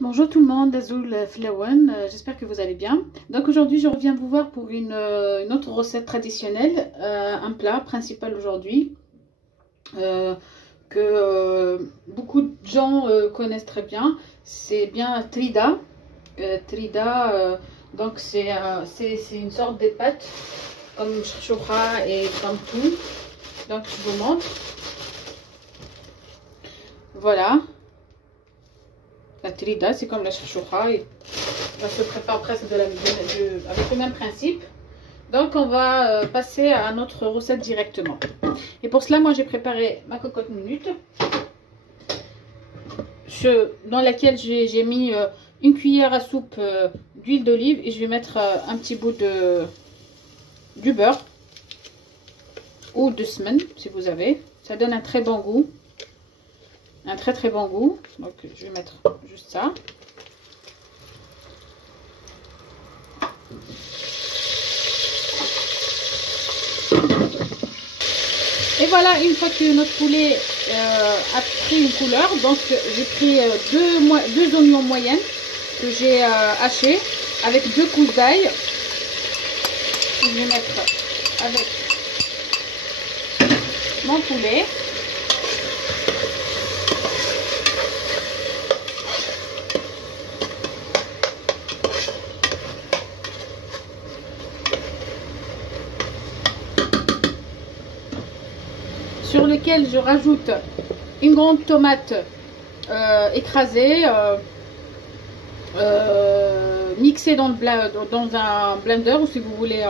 Bonjour tout le monde, Azoul Flawan, j'espère que vous allez bien. Donc aujourd'hui je reviens vous voir pour une autre recette traditionnelle, un plat principal aujourd'hui que beaucoup de gens connaissent très bien. C'est bien trida. Donc c'est une sorte de pâte comme choucha et comme tout. Donc je vous montre. Voilà. La trida, c'est comme la chouchoura, et ça se prépare presque avec le même principe. Donc on va passer à notre recette directement. Et pour cela, moi j'ai préparé ma cocotte minute, dans laquelle j'ai mis une cuillère à soupe d'huile d'olive, et je vais mettre un petit bout du beurre ou de semaine si vous avez. Ça donne un très bon goût. Un très bon goût. Donc je vais mettre juste ça. Et voilà, une fois que notre poulet a pris une couleur, donc j'ai pris deux oignons moyennes que j'ai hachés avec 2 gousses d'ail. Je vais mettre avec mon poulet. Sur lequel je rajoute une grande tomate écrasée, mixée dans un blender, ou si vous voulez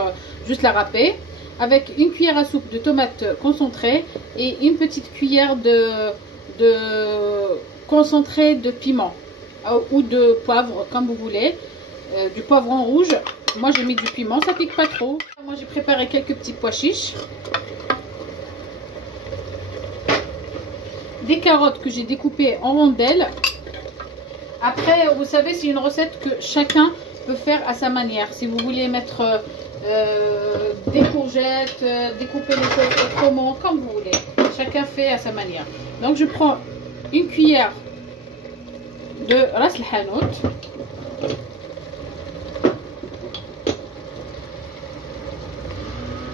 juste la râper, avec une cuillère à soupe de tomate concentrée et une petite cuillère de concentré de piment ou de poivre, comme vous voulez, du poivron rouge. Moi j'ai mis du piment, ça pique pas trop. Moi j'ai préparé quelques petits pois chiches, des carottes que j'ai découpées en rondelles. Après, vous savez, c'est une recette que chacun peut faire à sa manière. Si vous voulez mettre des courgettes, découper les choses autrement, comme vous voulez. Chacun fait à sa manière. Donc je prends une cuillère de ras el hanout,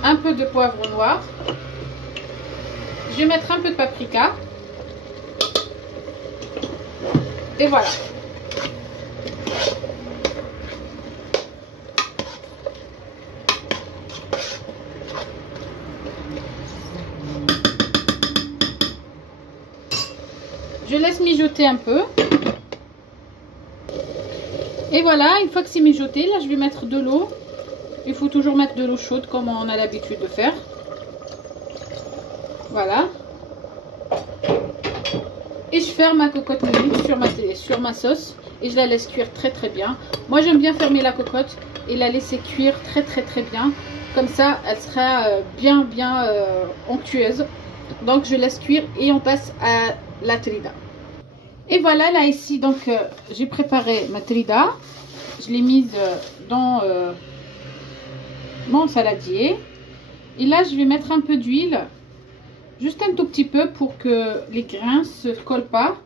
un peu de poivre noir, je vais mettre un peu de paprika. Et voilà. Je laisse mijoter un peu. Et voilà, une fois que c'est mijoté, là je vais mettre de l'eau. Il faut toujours mettre de l'eau chaude comme on a l'habitude de faire. Voilà. Et je ferme ma cocotte minute sur ma sauce et je la laisse cuire très bien. Moi j'aime bien fermer la cocotte et la laisser cuire très bien. Comme ça elle sera bien onctueuse. Donc je laisse cuire et on passe à la trida. Et voilà, là ici donc j'ai préparé ma trida. Je l'ai mise dans mon saladier. Et là je vais mettre un peu d'huile. Juste un tout petit peu pour que les grains ne se collent pas.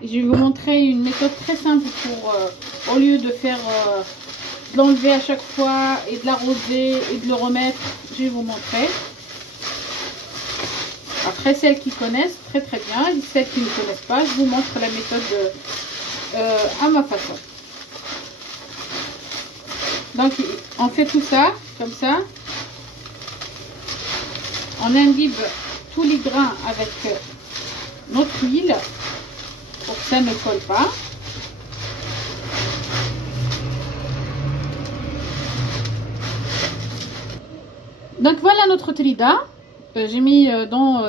Et je vais vous montrer une méthode très simple pour, au lieu de faire de l'enlever à chaque fois et de l'arroser et de le remettre, je vais vous montrer. Après, celles qui connaissent très bien, et celles qui ne connaissent pas, je vous montre la méthode à ma façon. Donc, on fait tout ça, comme ça. On imbibe tous les grains avec notre huile pour que ça ne colle pas. Donc voilà notre trida. J'ai mis dans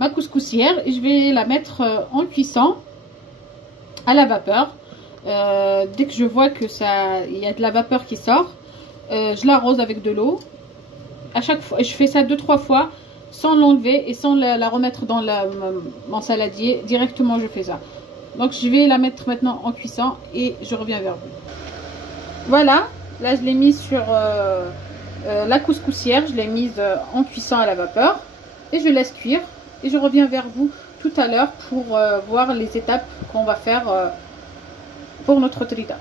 ma couscoussière et je vais la mettre en cuisson à la vapeur. Dès que je vois que il y a de la vapeur qui sort, je l'arrose avec de l'eau. À chaque fois, je fais ça 2-3 fois sans l'enlever et sans la remettre dans mon saladier. Directement je fais ça. Donc je vais la mettre maintenant en cuisson et je reviens vers vous. Voilà, là je l'ai mise sur la couscoussière, je l'ai mise en cuisson à la vapeur et je laisse cuire et je reviens vers vous tout à l'heure pour voir les étapes qu'on va faire pour notre trita.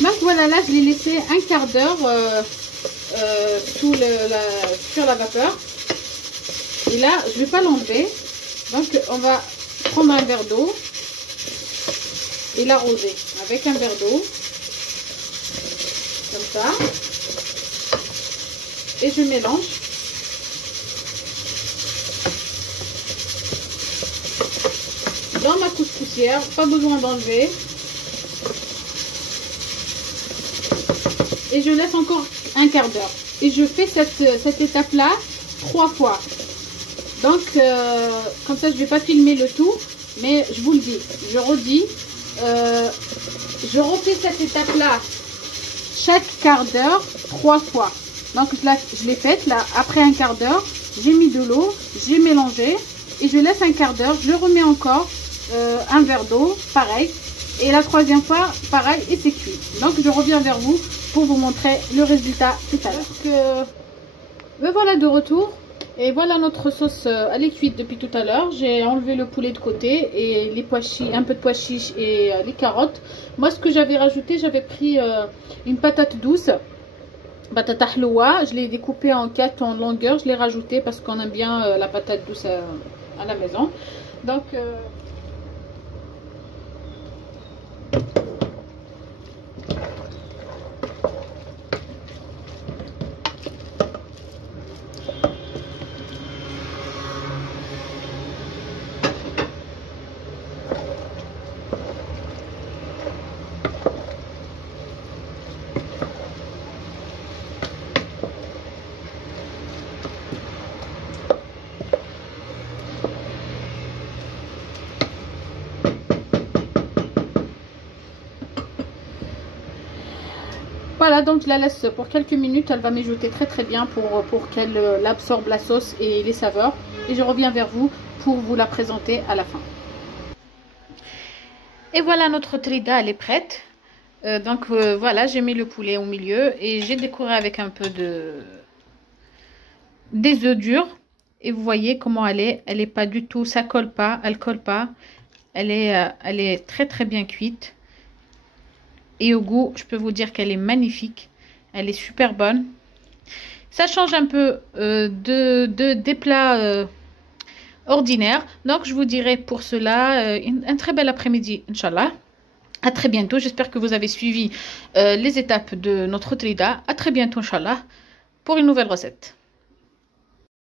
Donc voilà, là je l'ai laissé un quart d'heure sur la vapeur. Et là, je ne vais pas l'enlever. Donc on va prendre un verre d'eau et l'arroser avec un verre d'eau. Comme ça. Et je mélange. Dans ma couscoussière, pas besoin d'enlever. Et je laisse encore un quart d'heure. Et je fais cette étape-là 3 fois. Donc, comme ça, je ne vais pas filmer le tout. Mais je vous le dis, je redis. Je refais cette étape-là chaque quart d'heure 3 fois. Donc là, je l'ai faite. Là, après un quart d'heure, j'ai mis de l'eau, j'ai mélangé. Et je laisse un quart d'heure. Je remets encore un verre d'eau, pareil. Et la troisième fois, pareil, et c'est cuit. Donc, je reviens vers vous pour vous montrer le résultat tout à l'heure. Me voilà de retour. Et voilà notre sauce, elle est cuite depuis tout à l'heure. J'ai enlevé le poulet de côté et les pois chiches, un peu de pois chiches et les carottes. Moi, ce que j'avais rajouté, j'avais pris une patate douce, patate ahloua. Je l'ai découpée en 4 en longueur. Je l'ai rajouté parce qu'on aime bien la patate douce à la maison. Donc... Voilà, donc je la laisse pour quelques minutes. Elle va mijoter très bien pour qu'elle absorbe la sauce et les saveurs. Et je reviens vers vous pour vous la présenter à la fin. Et voilà, notre trita, elle est prête. Voilà, j'ai mis le poulet au milieu et j'ai décoré avec un peu des œufs durs. Et vous voyez comment elle est. Elle n'est pas du tout, ça colle pas, elle colle pas. Elle est très bien cuite. Et au goût, je peux vous dire qu'elle est magnifique. Elle est super bonne. Ça change un peu des plats ordinaires. Donc, je vous dirai pour cela un très bel après-midi, Inch'Allah. À très bientôt. J'espère que vous avez suivi les étapes de notre trita. À très bientôt, Inch'Allah, pour une nouvelle recette.